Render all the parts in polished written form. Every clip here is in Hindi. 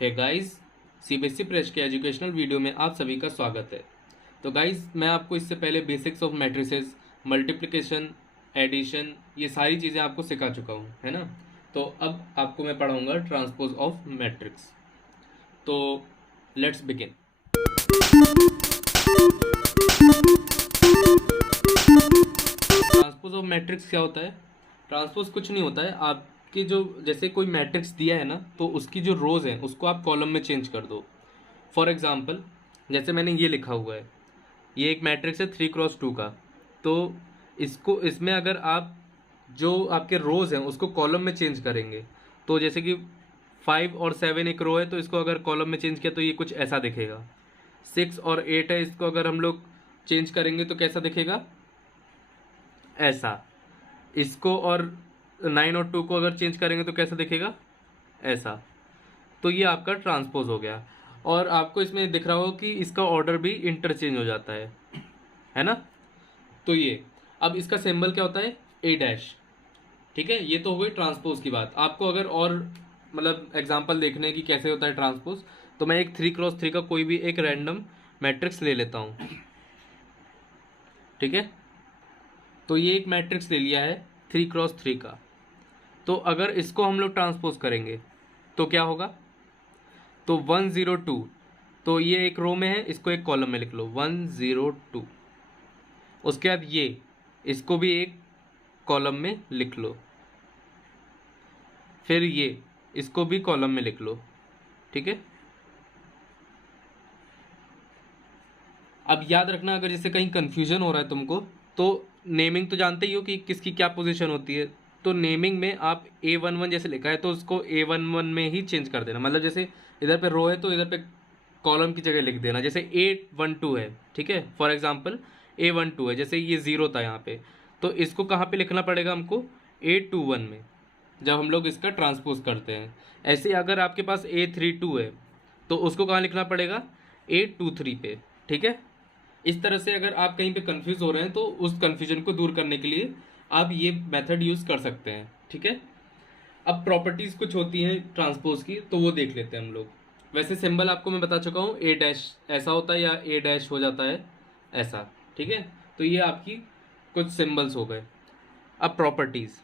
है गाइस, सीबीएसई प्रेस के एजुकेशनल वीडियो में आप सभी का स्वागत है। तो गाइस, मैं आपको इससे पहले basics of matrices, multiplication, addition, ये सारी चीज़ें आपको सिखा चुका हूँ, है ना। तो अब आपको मैं पढ़ाऊँगा ट्रांसपोज ऑफ मैट्रिक्स। तो let's begin. Transpose of matrix क्या होता है? ट्रांसपोज कुछ नहीं होता है, आपके जो जैसे कोई मैट्रिक्स दिया है ना, तो उसकी जो रोज़ हैं उसको आप कॉलम में चेंज कर दो। फॉर एग्जांपल, जैसे मैंने ये लिखा हुआ है, ये एक मैट्रिक्स है 3x2 का। तो इसमें अगर आप जो आपके रोज़ हैं उसको कॉलम में चेंज करेंगे, तो जैसे कि 5 और 7 एक रो है, तो इसको अगर कॉलम में चेंज किया तो ये कुछ ऐसा दिखेगा। 6 और 8 है, इसको अगर हम लोग चेंज करेंगे तो कैसा दिखेगा? ऐसा। इसको और 9 और 2 को अगर चेंज करेंगे तो कैसा दिखेगा? ऐसा। तो ये आपका ट्रांसपोज हो गया। और आपको इसमें दिख रहा हो कि इसका ऑर्डर भी इंटरचेंज हो जाता है ना। तो ये अब इसका सिंबल क्या होता है? ए डैश। ठीक है, ये तो हो गई ट्रांसपोज की बात। आपको अगर और मतलब एग्जांपल देखने की कैसे होता है ट्रांसपोज, तो मैं एक 3x3 का कोई भी एक रैंडम मैट्रिक्स ले लेता हूँ। ठीक है, तो ये एक मैट्रिक्स ले लिया है 3x3 का। तो अगर इसको हम लोग ट्रांसपोज करेंगे तो क्या होगा? तो 102, तो ये एक रो में है, इसको एक कॉलम में लिख लो 102। उसके बाद ये इसको भी एक कॉलम में लिख लो, फिर ये इसको भी कॉलम में लिख लो। ठीक है, अब याद रखना, अगर जैसे कहीं कंफ्यूजन हो रहा है तुमको, तो नेमिंग तो जानते ही हो कि किसकी क्या पोजीशन होती है। तो नेमिंग में आप A11 जैसे लिखा है तो उसको A11 में ही चेंज कर देना। मतलब जैसे इधर पे रो है तो इधर पे कॉलम की जगह लिख देना। जैसे A12 है, ठीक है, फॉर एग्जांपल A12 है, जैसे ये 0 था यहाँ पे, तो इसको कहाँ पे लिखना पड़ेगा हमको? A21 में, जब हम लोग इसका ट्रांसपोज करते हैं। ऐसे अगर आपके पास A32 है तो उसको कहाँ लिखना पड़ेगा? A23 पे। ठीक है, इस तरह से अगर आप कहीं पे कंफ्यूज हो रहे हैं तो उस कंफ्यूजन को दूर करने के लिए आप ये मेथड यूज़ कर सकते हैं। ठीक है, अब प्रॉपर्टीज़ कुछ होती हैं ट्रांसपोज की, तो वो देख लेते हैं हम लोग। वैसे सिंबल आपको मैं बता चुका हूँ, ए डैश ऐसा होता है या ए डैश हो जाता है ऐसा। ठीक है, तो ये आपकी कुछ सिंबल्स हो गए। अब प्रॉपर्टीज़,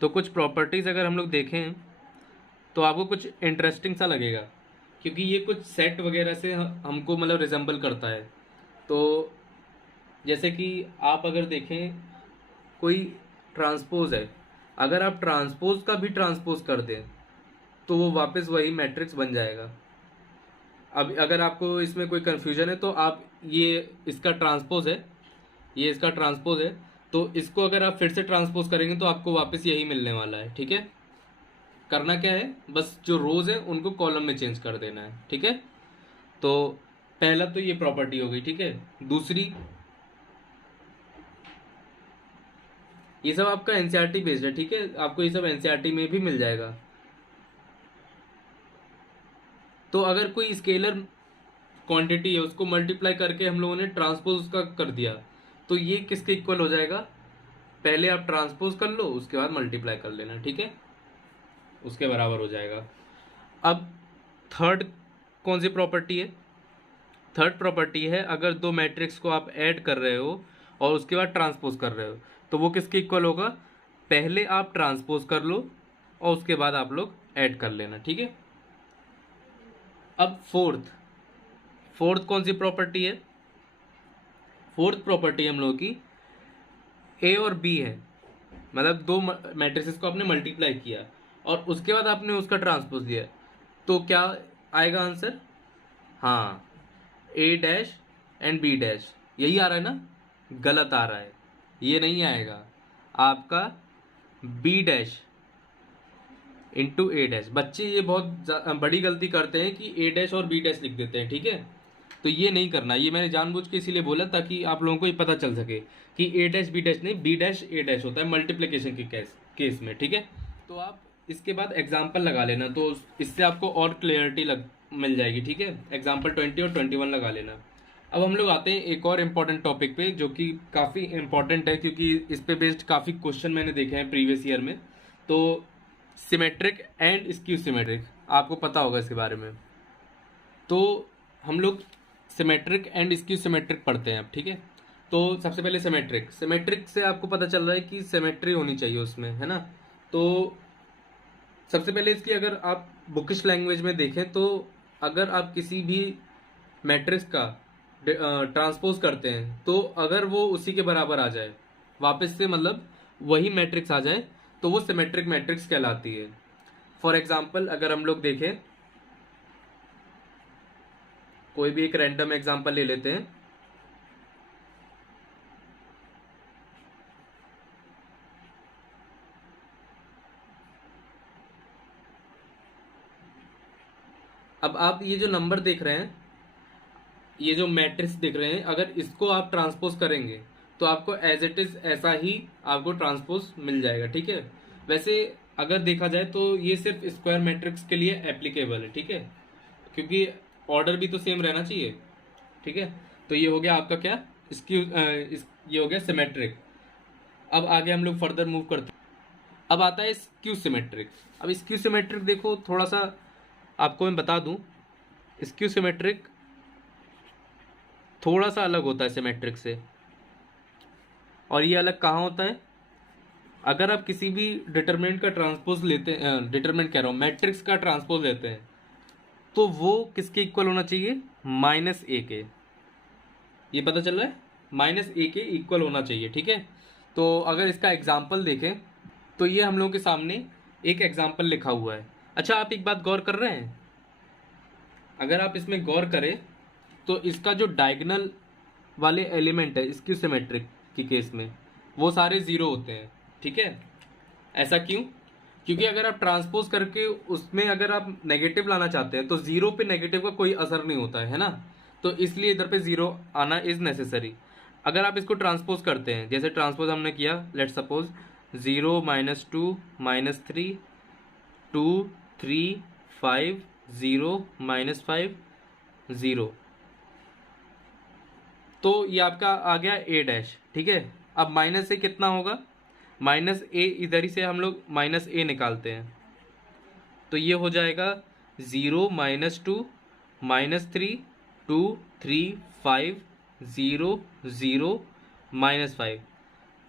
तो कुछ प्रॉपर्टीज़ अगर हम लोग देखें तो आपको कुछ इंटरेस्टिंग सा लगेगा, क्योंकि ये कुछ सेट वगैरह से हमको मतलब रिजेंबल करता है। तो जैसे कि आप अगर देखें, कोई ट्रांसपोज है, अगर आप ट्रांसपोज का भी ट्रांसपोज कर दें तो वो वापस वही मैट्रिक्स बन जाएगा। अब अगर आपको इसमें कोई कन्फ्यूजन है तो आप ये इसका ट्रांसपोज है, ये इसका ट्रांसपोज है, तो इसको अगर आप फिर से ट्रांसपोज करेंगे तो आपको वापस यही मिलने वाला है। ठीक है, करना क्या है, बस जो रोज है उनको कॉलम में चेंज कर देना है। ठीक है, तो पहला तो ये प्रॉपर्टी हो गई। ठीक है, दूसरी, ये सब आपका एनसीईआरटी बेस्ड है। ठीक है, आपको ये सब एनसीईआरटी में भी मिल जाएगा। तो अगर कोई स्केलर क्वांटिटी है उसको मल्टीप्लाई करके हम लोगों ने ट्रांसपोज उसका कर दिया, तो ये किसके इक्वल हो जाएगा? पहले आप ट्रांसपोज कर लो, उसके बाद मल्टीप्लाई कर लेना। ठीक है, उसके बराबर हो जाएगा। अब थर्ड कौन सी प्रॉपर्टी है? थर्ड प्रॉपर्टी है, अगर दो मैट्रिक्स को आप ऐड कर रहे हो और उसके बाद ट्रांसपोज कर रहे हो, तो वो किसके इक्वल होगा? पहले आप ट्रांसपोज कर लो और उसके बाद आप लोग ऐड कर लेना। ठीक है, अब फोर्थ कौन सी प्रॉपर्टी है? फोर्थ प्रॉपर्टी हम लोगों की ए और बी है। मतलब दो मैट्रिसेस को आपने मल्टीप्लाई किया और उसके बाद आपने उसका ट्रांसपोज दिया, तो क्या आएगा आंसर? हाँ, ए डैश एंड बी डैश, यही आ रहा है ना? गलत आ रहा है, ये नहीं आएगा आपका बी डैश इंटू ए डैश। बच्चे ये बहुत बड़ी गलती करते हैं कि ए डैश और बी डैश लिख देते हैं। ठीक है, तो ये नहीं करना, ये मैंने जानबूझ के इसीलिए बोला ताकि आप लोगों को ये पता चल सके कि ए डैश बी डैश नहीं, बी डैश ए डैश होता है मल्टीप्लिकेशन के केस में। ठीक है, तो आप इसके बाद एग्जाम्पल लगा लेना, तो इससे आपको और क्लियरिटी मिल जाएगी। ठीक है, एग्जाम्पल 20 और 21 लगा लेना। अब हम लोग आते हैं एक और इम्पॉर्टेंट टॉपिक पे, जो कि काफ़ी इम्पॉर्टेंट है, क्योंकि इस पे बेस्ड काफ़ी क्वेश्चन मैंने देखे हैं प्रीवियस ईयर में। तो सिमेट्रिक एंड स्क्यू सिमेट्रिक, आपको पता होगा इसके बारे में। तो हम लोग सिमेट्रिक एंड स्क्यू सिमेट्रिक पढ़ते हैं अब। ठीक है, तो सबसे पहले सिमेट्रिक से आपको पता चल रहा है कि सिमेट्री होनी चाहिए उसमें, है ना। तो सबसे पहले इसकी अगर आप बुकिश लैंग्वेज में देखें, तो अगर आप किसी भी मैट्रिक्स का ट्रांसपोज करते हैं, तो अगर वो उसी के बराबर आ जाए वापस से, मतलब वही मैट्रिक्स आ जाए, तो वो सिमेट्रिक मैट्रिक्स कहलाती है। फॉर एग्जाम्पल अगर हम लोग देखें, कोई भी एक रैंडम एग्जाम्पल ले लेते हैं। अब आप ये जो नंबर देख रहे हैं, ये जो मैट्रिक्स दिख रहे हैं, अगर इसको आप ट्रांसपोज करेंगे तो आपको एज इट इज ऐसा ही आपको ट्रांसपोज मिल जाएगा। ठीक है, वैसे अगर देखा जाए तो ये सिर्फ स्क्वायर मैट्रिक्स के लिए एप्लीकेबल है। ठीक है, क्योंकि ऑर्डर भी तो सेम रहना चाहिए। ठीक है, तो ये हो गया आपका क्या, ये हो गया सिमेट्रिक। अब आगे हम लोग फर्दर मूव करते हैं। अब आता है स्क्यू सिमेट्रिक। अब स्क्यू सिमेट्रिक देखो, थोड़ा सा आपको मैं बता दूं, स्क्यू सिमेट्रिक थोड़ा सा अलग होता है सिमेट्रिक से। और ये अलग कहाँ होता है, अगर आप किसी भी डिटरमिनेंट का ट्रांसपोज लेते हैं, डिटरमिनेंट कह रहा हूँ, मैट्रिक्स का ट्रांसपोज लेते हैं, तो वो किसके इक्वल होना चाहिए, -a के। ये पता चल रहा है, -a के इक्वल होना चाहिए। ठीक है, तो अगर इसका एग्जाम्पल देखें, तो ये हम लोगों के सामने एक एग्जाम्पल लिखा हुआ है। अच्छा, आप एक बात गौर कर रहे हैं, अगर आप इसमें गौर करें तो इसका जो डायगोनल वाले एलिमेंट है स्क्यू सिमेट्रिक के केस में, वो सारे जीरो होते हैं। ठीक है, ऐसा क्यों, क्योंकि अगर आप ट्रांसपोज करके उसमें अगर आप नेगेटिव लाना चाहते हैं, तो जीरो पे नेगेटिव का कोई असर नहीं होता है ना। तो इसलिए इधर पे जीरो आना इज नेसेसरी। अगर आप इसको ट्रांसपोज करते हैं, जैसे ट्रांसपोज हमने किया, लेट सपोज 0 -2 -3 2 3 5 0 -5 0, तो ये आपका आ गया a'। ठीक है, अब माइनस से कितना होगा, -a, इधर ही से हम लोग -a निकालते हैं, तो ये हो जाएगा 0 -2 -3 2 3 5 0 0 -5।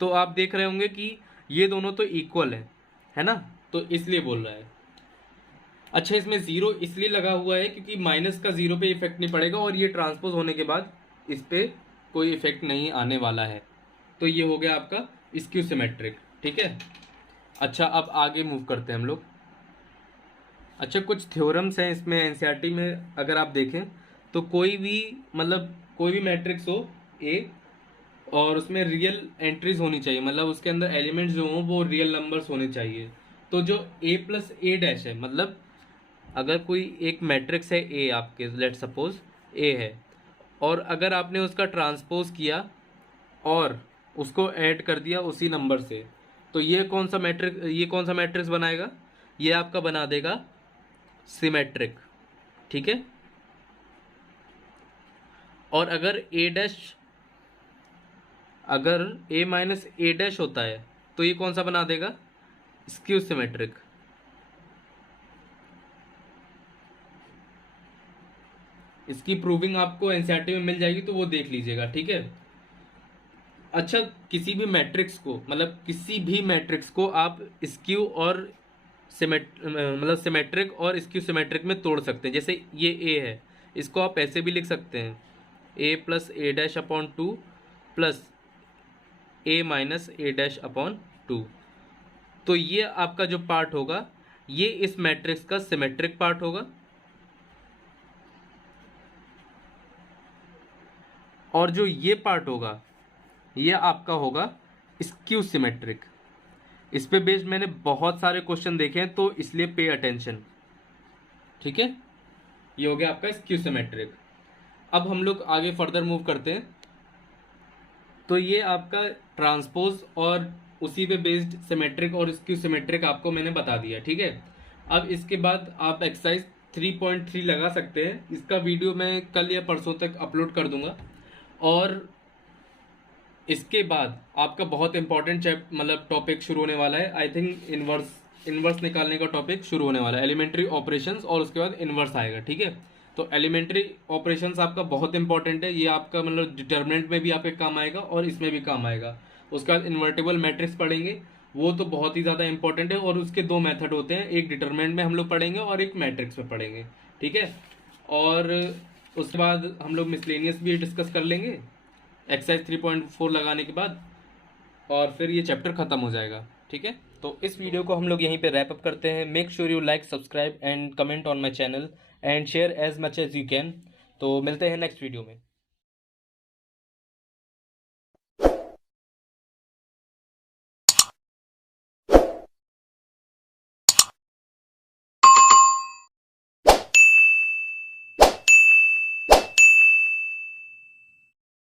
तो आप देख रहे होंगे कि ये दोनों तो इक्वल है ना, तो इसलिए बोल रहा है। अच्छा, इसमें जीरो इसलिए लगा हुआ है क्योंकि माइनस का जीरो पे इफेक्ट नहीं पड़ेगा, और ये ट्रांसपोज होने के बाद इस पे कोई इफेक्ट नहीं आने वाला है। तो ये हो गया आपका स्क्यू सिमेट्रिक। ठीक है, अच्छा अब आगे मूव करते हैं हम लोग। अच्छा, कुछ थ्योरम्स हैं इसमें एनसीईआरटी में, अगर आप देखें तो कोई भी, मतलब कोई भी मैट्रिक्स हो ए, और उसमें रियल एंट्रीज होनी चाहिए, मतलब उसके अंदर एलिमेंट्स जो हों वो रियल नंबर्स होने चाहिए। तो जो a+a' है, मतलब अगर कोई एक मैट्रिक्स है ए आपके, लेट सपोज ए है, और अगर आपने उसका ट्रांसपोज किया और उसको ऐड कर दिया उसी नंबर से, तो ये कौन सा मैट्रिक्स बनाएगा, ये आपका बना देगा सिमेट्रिक। ठीक है, और अगर अगर a-a' होता है, तो ये कौन सा बना देगा, स्क्यू सिमेट्रिक। इसकी प्रूविंग आपको एनसीईआरटी में मिल जाएगी, तो वो देख लीजिएगा। ठीक है, अच्छा, किसी भी मैट्रिक्स को, मतलब किसी भी मैट्रिक्स को आप स्क्यू और मतलब सिमेट्रिक और स्क्यू सिमेट्रिक में तोड़ सकते हैं। जैसे ये ए है, इसको आप ऐसे भी लिख सकते हैं, a+a'/2 प्लस a-a'/2। तो ये आपका जो पार्ट होगा, ये इस मैट्रिक्स का सिमेट्रिक पार्ट होगा, और जो ये पार्ट होगा ये आपका होगा स्क्यू सिमेट्रिक। इस पे बेस्ड मैंने बहुत सारे क्वेश्चन देखे हैं, तो इसलिए पे अटेंशन। ठीक है, ये हो गया आपका स्क्यू सिमेट्रिक। अब हम लोग आगे फर्दर मूव करते हैं। तो ये आपका ट्रांसपोज और उसी पे बेस्ड सिमेट्रिक और स्क्यू सिमेट्रिक आपको मैंने बता दिया, ठीक है। अब इसके बाद आप एक्सरसाइज 3.3 लगा सकते हैं। इसका वीडियो मैं कल या परसों तक अपलोड कर दूंगा। और इसके बाद आपका बहुत इंपॉर्टेंट मतलब टॉपिक शुरू होने वाला है। आई थिंक इनवर्स निकालने का टॉपिक शुरू होने वाला है, एलिमेंट्री ऑपरेशंस, और उसके बाद इनवर्स आएगा, ठीक है। तो एलिमेंट्री ऑपरेशंस आपका बहुत इंपॉर्टेंट है, ये आपका मतलब डिटर्मिनेंट में भी आपके काम आएगा और इसमें भी काम आएगा। उसके बाद इन्वर्टेबल मैट्रिक्स पढ़ेंगे, वो तो बहुत ही ज़्यादा इंपॉर्टेंट है, और उसके दो मेथड होते हैं, एक डिटर्मिनेंट में हम लोग पढ़ेंगे और एक मैट्रिक्स में पढ़ेंगे, ठीक है। और उसके बाद हम लोग मिसलेनियस भी डिस्कस कर लेंगे एक्सरसाइज 3.4 लगाने के बाद, और फिर ये चैप्टर खत्म हो जाएगा, ठीक है। तो इस वीडियो को हम लोग यहीं पे रैप अप करते हैं। Make sure you like, subscribe and comment on my channel and share as much as you can. तो मिलते हैं नेक्स्ट वीडियो में।